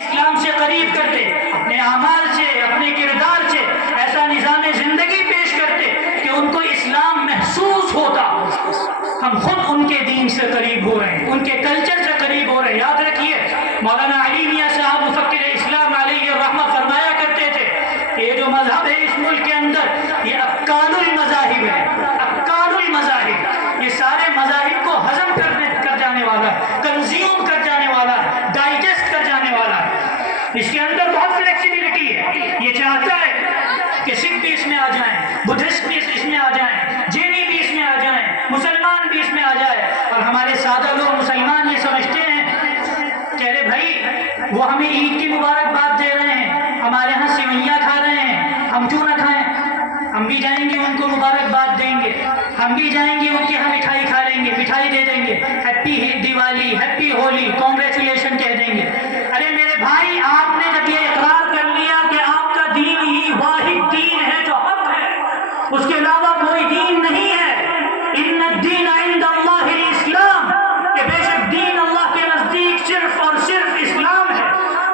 اسلام سے قریب کرتے، اپنے اعمال سے، اپنے کردار سے ایسا نظام زندگی پیش کرتے کہ ان کو اسلام محسوس ہوتا ہم خود ان کے دین سے قریب ہو رہے ہیں، ان کے کلچر سے قریب ہو رہے ہیں۔ یاد رکھیے مولانا علی میاں صاحب مفکر اسلام علیہ الرحمہ فرمایا کرتے تھے کہ یہ جو مذہب ہے اس ملک کے اندر یہ افکار المذاہب ہے، افکار المذاہب، یہ سارے مذاہب کو ہضم کر جانے والا ہے، کنزیوم کر جانے والا ہے، ڈائجسٹ کر جانے والا ہے۔ اس کے اندر بہت فلیکسیبلٹی ہے، یہ چاہتا ہے کہ سکھ بھی اس میں آ جائیں، بدھسٹ بھی اس میں آ جائیں، جینی بھی اس میں آ جائیں، مسلمان بھی اس میں آ جائے۔ اور ہمارے سادہ لوگ مسلمان یہ سمجھتے ہیں کہ ارے بھائی وہ ہمیں عید کی مبارکباد دے رہے ہیں، ہمارے ہاں سیویاں کھا رہے ہیں، ہم کیوں نہ کھائیں؟ ہم بھی جائیں گے ان کو مبارکباد دیں گے، ہم بھی جائیں گے ان کی ہم مٹھائی کھا لیں گے، مٹھائی دے دیں گے، happy Diwali, happy Holi, congratulation کہہ دیں گے۔ ارے میرے بھائی آپ نے جب یہ اقرار کر لیا کہ آپ کا دین ہی واحد دین ہے جو حق ہے، اس کے علاوہ کوئی دین نہیں ہے، ان الدین عند اللہ الاسلام، کہ بے شک دین اللہ کے نزدیک صرف اور صرف اسلام ہے۔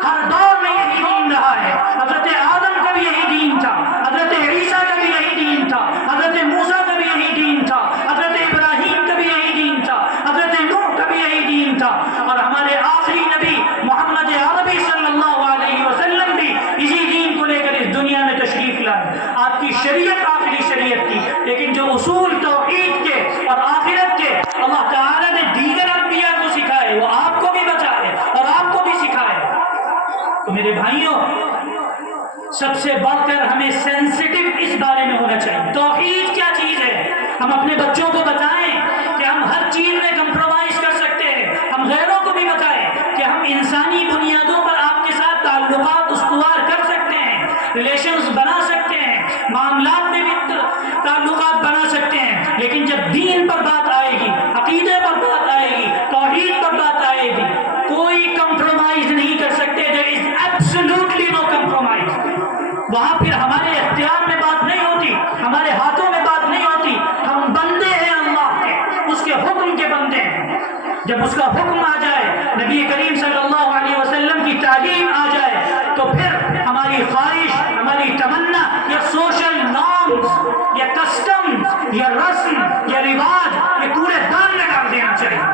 ہر دور میں یہی دین رہا ہے، حضرت آدم کا بھی یہی دین تھا، حضرت عیسیٰ کا بھی یہی دین تھا، حضرت موسیٰ کا بھی یہی دین تھا، حضرت ابراہیم کا بھی یہی دین تھا، حضرت نوح کا بھی یہی دین تھا، اور ہمارے آخری نبی محمد عربی صلی اللہ علیہ وسلم بھی اسی دین کو لے کر اس دنیا میں تشریف لائے۔ آپ کی شریعت آخری شریعت تھی، لیکن جو اصول توحید کے اور آخرت کے اللہ تعالیٰ نے دیگر انبیاء کو سکھائے وہ آپ کو بھی بتائے اور آپ کو بھی سکھائے۔ تو میرے بھائیوں، سب سے بڑھ کر ہمیں سینسٹیو اس بارے میں ہونا چاہیے توحید کیا چیز ہے۔ ہم اپنے بچوں کو بتائیں کہ ہم ہر چیز میں کمپرومائز کر سکتے ہیں، ہم غیروں کو بھی بتائیں کہ ہم انسانی بنیادوں پر آپ کے ساتھ تعلقات استوار کر سکتے ہیں، ریلیشنز بنا سکتے ہیں، معاملات میں بھی تعلقات بنا سکتے ہیں، لیکن جب دین پر بات آئے گی، عقیدے پر بات آئے گی، توحید پر بات آئے گی، کوئی کمپرومائز نہیں کر سکتے۔ there is absolutely no compromise۔ وہاں پھر ہمارے اختیار میں بات نہیں ہوتی، ہمارے ہاتھوں میں بات نہیں ہوتی، ہم بندے ہیں اللہ کے، اس کے حکم کے بندے ہیں۔ جب اس کا حکم آ جائے، نبی کریم صلی اللہ علیہ وسلم کی تعلیم آ جائے، تو پھر ہماری خواہش، ہماری تمنا یا سوشل نارمز یا کسٹم یا رسم یا رواج یہ کوڑے دان میں ڈال دینا چاہیے۔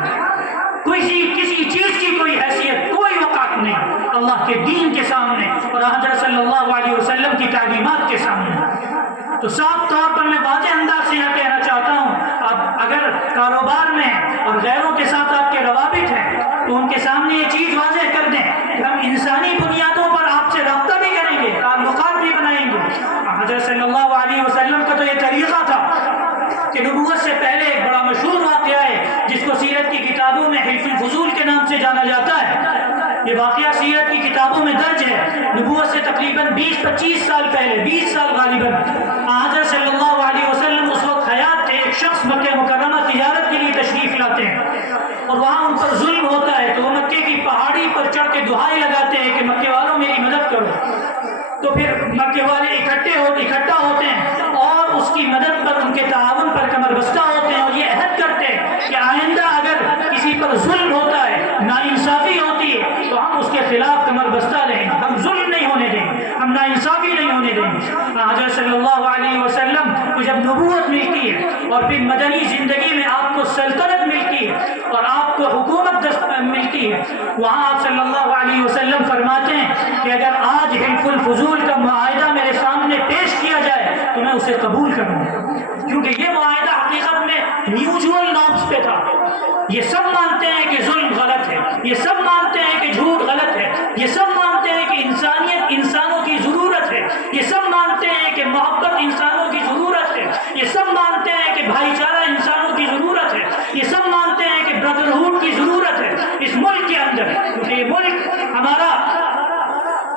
کسی چیز کی کوئی حیثیت، کوئی وقت نہیں اللہ کے دین کے سامنے اور حضرت صلی اللہ علیہ وسلم کی تعلیمات کے سامنے۔ تو صاف طور پر میں واضح انداز سے یہ کہنا چاہتا ہوں، اب اگر کاروبار میں اور غیروں کے ساتھ آپ کے روابط ہیں تو ان کے سامنے یہ چیز واضح کر دیں کہ ہم انسانی بنیادوں پر آپ سے رابطہ بھی کریں گے، تعلقات بھی بنائیں گے۔ حضرت صلی اللہ علیہ وسلم کا تو یہ طریقہ تھا کہ نبوت سے پہلے ایک بڑا مشہور واقعہ ہے جس کو سیرت کی کتابوں میں حلف الفضول کے نام سے جانا جاتا ہے۔ یہ واقعہ سیرت کی کتابوں میں درج ہے، نبوت سے تقریباً 20-25 سال پہلے، 20 سال غالباً، حضرت صلی اللہ علیہ وسلم اس وقت حیات تھے۔ ایک شخص مکہ مکرمہ تجارت کے لیے تشریف لاتے ہیں اور وہاں ان پر ظلم ہوتا ہے، تو وہ مکے کی پہاڑی پر چڑھ کے دعائیں لگاتے ہیں کہ مکے والوں میری مدد کرو۔ تو پھر مکے والے اکٹھا ہوتے ہیں اور اس کی مدد پر، ان کے تعاون پر کمر بستہ ہوتے ہیں اور یہ عہد کرتے ہیں کہ آئندہ اگر کسی پر ظلم ہوتا ہے، ناانصافی ہوتی ہے، تو ہم اس کے خلاف کمر بستہ رہیں گے، ہم ظلم نہیں ہونے دیں گے، ہم ناانصافی نہیں ہونے دیں گے۔ حضرت صلی اللہ علیہ وسلم کو جب نبوت ملتی ہے اور پھر مدنی زندگی میں آپ کو سلطنت ملتی ہے اور آپ کو حکومت ملتی ہے، وہاں آپ صلی اللہ علیہ وسلم فرماتے ہیں کہ اگر آج حلف الفضول کا معاہدہ میرے سامنے پیش کیا جائے تو میں اسے قبول کروں گا، کیونکہ یہ معاہدہ حقیقت میں میوچول نارمز پہ تھا۔ یہ سب مانتے ہیں کہ ظلم غلط ہے، یہ سب مانتے ہیں کہ جھوٹ غلط ہے، یہ سب مانتے ہیں کہ انسانیت انسانوں کی ضرورت ہے، یہ سب مانتے ہیں کہ محبت انسانوں کی ضرورت ہے، یہ سب مانتے ہیں کہ بھائی چارہ انسانوں کی ضرورت ہے، یہ سب مانتے ہیں کہ بردرہوڈ کی ضرورت ہے اس ملک کے اندر، کیونکہ یہ ملک ہمارا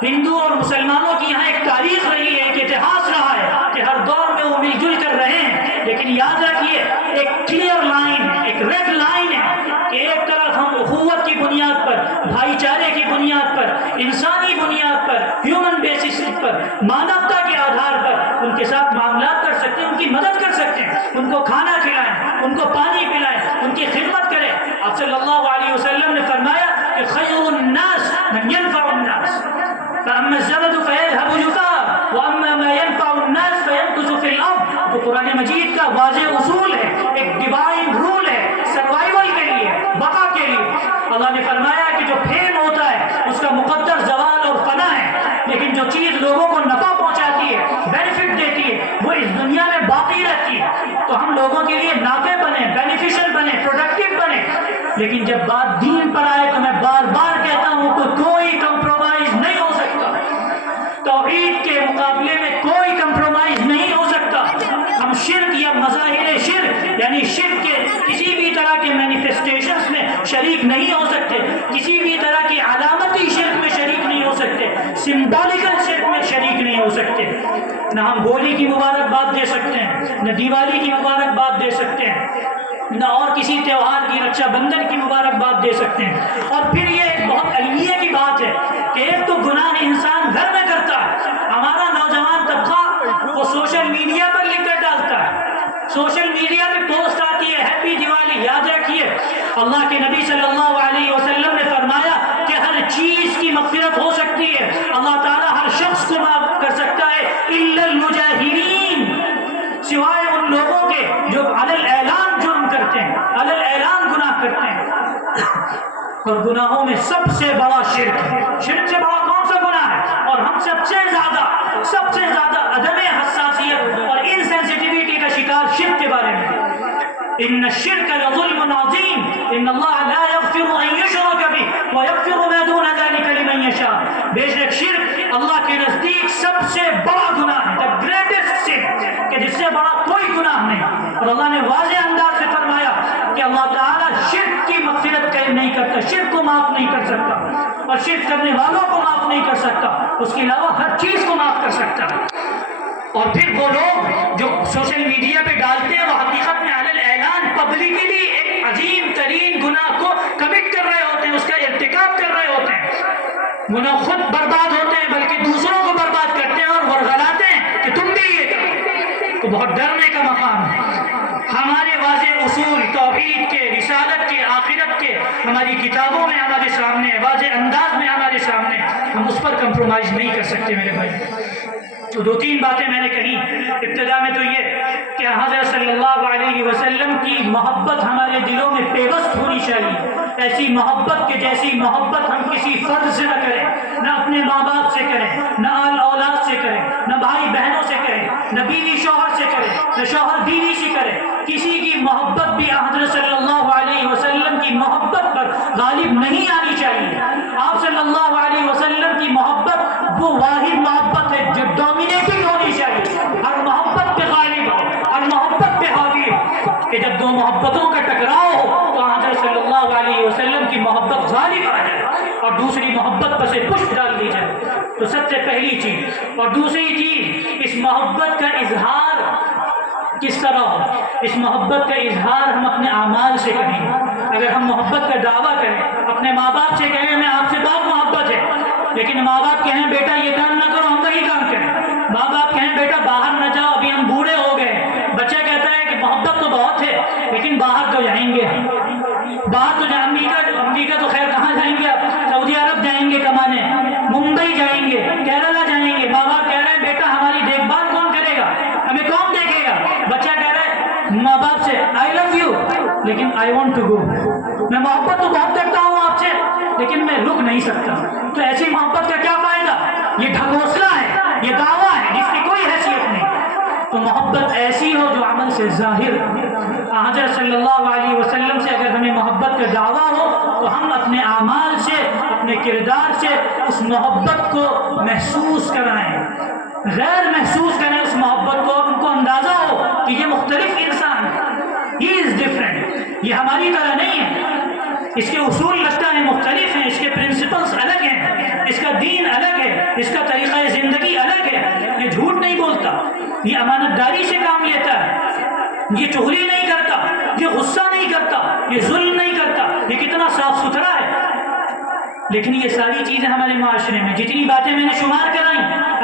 ہندو اور مسلمانوں کی یہاں ایک تاریخ رہی ہے، ایک اتہاس رہا ہے کہ ہر دور میں وہ مل جل کر رہے ہیں، لیکن یاد رکھیے ایک کلیئر لائن ہے، ایک ریڈ لائن ہے کہ ایک طرف ہم اخوت کی بنیاد پر، بھائی چارے کی بنیاد پر، انسانی بنیاد پر، ہیومن بیسس پر، مانوتا کے آدھار پر ان کے ساتھ معاملات کر سکتے ہیں، ان کی مدد کر سکتے ہیں، ان کو کھانا کھلائیں، ان کو پانی پلائیں، ان کی خدمت کریں۔ آپ صلی اللہ علیہ وسلم نے فرمایا کہ خیر الناس من ينفع الناس، الناس فأما الزبد فيذهب جفاء وأما ما ينفع الناس فيمكث في الأرض. تو قرآن مجید کا واضح اصول ہے، ایک ڈیوائن رول ہے سروائیول کے لیے، بقا کے لیے. اللہ نے فرمایا کہ جو فیم ہوتا ہے اس کا مقدر زوال اور فنا ہے، لیکن جو چیز لوگوں کو نفع پہنچاتی ہے، بینیفٹ دیتی ہے، وہ اس دنیا میں باقی رہتی ہے. تو ہم لوگوں کے لیے نافع بنے، بینیفیشل بنے، پروڈکٹیو بنے. لیکن جب بات دین پر آئے تو میں بار بار کہتا ہوں کہ کوئی کمپرومائز نہیں ہو سکتا. توحید کے مقابلے میں کوئی کمپرومائز نہیں ہو سکتا. ہم شرک یا مظاہر شرک یعنی شرک کے کسی بھی طرح کے مینیفیسٹیشنز میں شریک نہیں ہو سکتے، کسی بھی طرح کی علامتی شرک میں شریک نہیں ہو سکتے، سمبولیکل شرک میں شریک نہیں ہو سکتے. نہ ہم ہولی کی مبارکباد دے سکتے ہیں، نہ دیوالی کی مبارکباد دے سکتے ہیں، نہ اور کسی تہوار کی، رکشا بندھن کی مبارکباد دے سکتے ہیں. اور پھر یہ ایک بہت علمیہ کی بات ہے کہ ایک تو گناہ انسان گھر میں کرتا ہے. ہمارا نوجوان طبقہ وہ سوشل میڈیا پر لکھ کر ڈالتا ہے، سوشل میڈیا پہ پوسٹ آتی ہے ہیپی دیوالی. یاد رکھیے اللہ کے نبی صلی اللہ علیہ وسلم نے فرمایا کہ ہر چیز کی مغفرت ہو سکتی ہے، اللہ تعالیٰ ہر شخص کو معاف کر سکتا ہے الا المجاہرین، سوائے ان لوگوں کے جو علی الاعلان جرم کرتے ہیں، علی الاعلان گناہ کرتے ہیں. اور گناہوں میں سب سے بڑا شرک ہے. شرک سے بڑا کون سا گناہ ہے؟ اور ہم سب سے زیادہ عدم حساسیت اور انسینسٹیویٹی کا شکار شرک کے بارے میں. ان الشرک لظلم عظیم ان اللہ لا یغفر ان یشرک بہ ویغفر ما دون ذلک لمن یشاء. بے شک شرک اللہ کے نزدیک سب سے بڑا گناہ ہے، the greatest sin، کہ جس سے بڑا کوئی گناہ نہیں. اور اللہ نے واضح انداز سے فرمایا کہ اللہ تعالیٰ شرک کی مغفرت نہیں کرتا، شرک کو معاف نہیں کر سکتا، اور شرک کرنے والوں کو معاف نہیں کر سکتا، اس کے علاوہ ہر چیز کو معاف کر سکتا ہے. اور پھر وہ لوگ جو سوشل میڈیا پہ ڈالتے ہیں وہ حقیقت میں علی الاعلان پبلکلی ایک عظیم ترین گناہ کو کمٹ کر رہے ہوتے ہیں، اس کا ارتکاب کر رہے ہوتے ہیں. گناہ خود برباد ہوتے ہیں بلکہ دوسروں کو برباد کرتے ہیں اور ورغلاتے ہیں کہ تم بھی یہ کرو. تو بہت ڈرنے کا مقام ہے. ہمارے واضح اصول توحید کے، رسالت کے، آخرت کے ہماری کتابوں میں ہمارے سامنے، واضح انداز میں ہمارے سامنے، ہم اس پر کمپرومائز نہیں کر سکتے میرے بھائی. تو دو تین باتیں میں نے کہی ابتدا میں. تو یہ کہ حضرت صلی اللہ علیہ وسلم کی محبت ہمارے دلوں میں پیوست ہونی چاہیے. ایسی محبت کہ جیسی محبت ہم کسی فرد سے نہ کریں، نہ اپنے ماں باپ سے کریں، نہ آل اولاد سے کریں، نہ بھائی بہنوں سے کریں، نہ بیوی شوہر سے کریں، نہ شوہر بیوی سے کریں. کسی کی محبت بھی حضرت صلی اللہ علیہ وسلم کی محبت پر غالب نہیں آنی چاہیے. آپ صلی اللہ علیہ وسلم کی محبت وہ واحد محبت ہے جو ڈومینیٹنگ ہونی چاہیے، ہر محبت پہ غالب ہو، ہر محبت پہ حاوی ہو. کہ جب دو محبتوں کا ٹکراؤ ہو تو حضرت صلی اللہ علیہ وسلم کی محبت غالب آ جائے اور دوسری محبت پر سے پشت ڈال دی جائے. تو سب سے پہلی چیز. اور دوسری چیز، اس محبت کا اظہار کس طرح ہو؟ اس محبت کا اظہار ہم اپنے اعمال سے کریں. اگر ہم محبت کا دعویٰ کریں، اپنے ماں باپ سے کہیں ہمیں آپ سے بہت محبت ہے، لیکن ماں باپ کہیں بیٹا یہ کام نہ کرو، ہم وہی کام کریں. ماں باپ کہیں بیٹا باہر نہ جاؤ، ابھی ہم بوڑھے ہو گئے. بچہ کہتا ہے کہ محبت تو بہت ہے لیکن باہر تو جائیں گے، باہر تو امریکہ تو خیر کہاں جائیں گے، آپ سعودی عرب جائیں گے کمانے، ممبئی جائیں گے، کیرلا جائیں گے. ماں باپ کہہ رہے ہیں بیٹا ہماری دیکھ بھال کون کرے گا، ہمیں کون دیکھے گا. بچہ کہہ رہا ہے ماں باپ سے آئی لو یو لیکن آئی وانٹ ٹو گو. میں محبت تو بہت کرتا ہوں آپ سے لیکن میں رک نہیں سکتا. تو ایسی محبت کا کیا فائدہ؟ یہ ڈھکوسلا ہے، یہ دعویٰ ہے جس کی کوئی حیثیت نہیں. تو محبت ایسی ہو جو عمل سے ظاہر. حضرت صلی اللہ علیہ وسلم سے اگر ہمیں محبت کا دعویٰ ہو تو ہم اپنے اعمال سے، اپنے کردار سے اس محبت کو محسوس کرائیں، غیر محسوس کریں اس محبت کو، اور ان کو اندازہ ہو کہ یہ مختلف انسان ہے، ہی از ڈفرینٹ، یہ ہماری طرح نہیں ہے. اس کے اصول لگتا ہے مختلف ہیں، اس کے پرنسپلز الگ ہیں، اس کا دین الگ ہے، اس کا طریقہ زندگی الگ ہے. یہ جھوٹ نہیں بولتا، یہ امانت داری سے کام لیتا ہے، یہ چغلی نہیں کرتا، یہ غصہ نہیں کرتا، یہ ظلم نہیں کرتا. یہ کتنا صاف ستھرا ہے. لیکن یہ ساری چیزیں ہمارے معاشرے میں، جتنی باتیں میں نے شمار کرائیں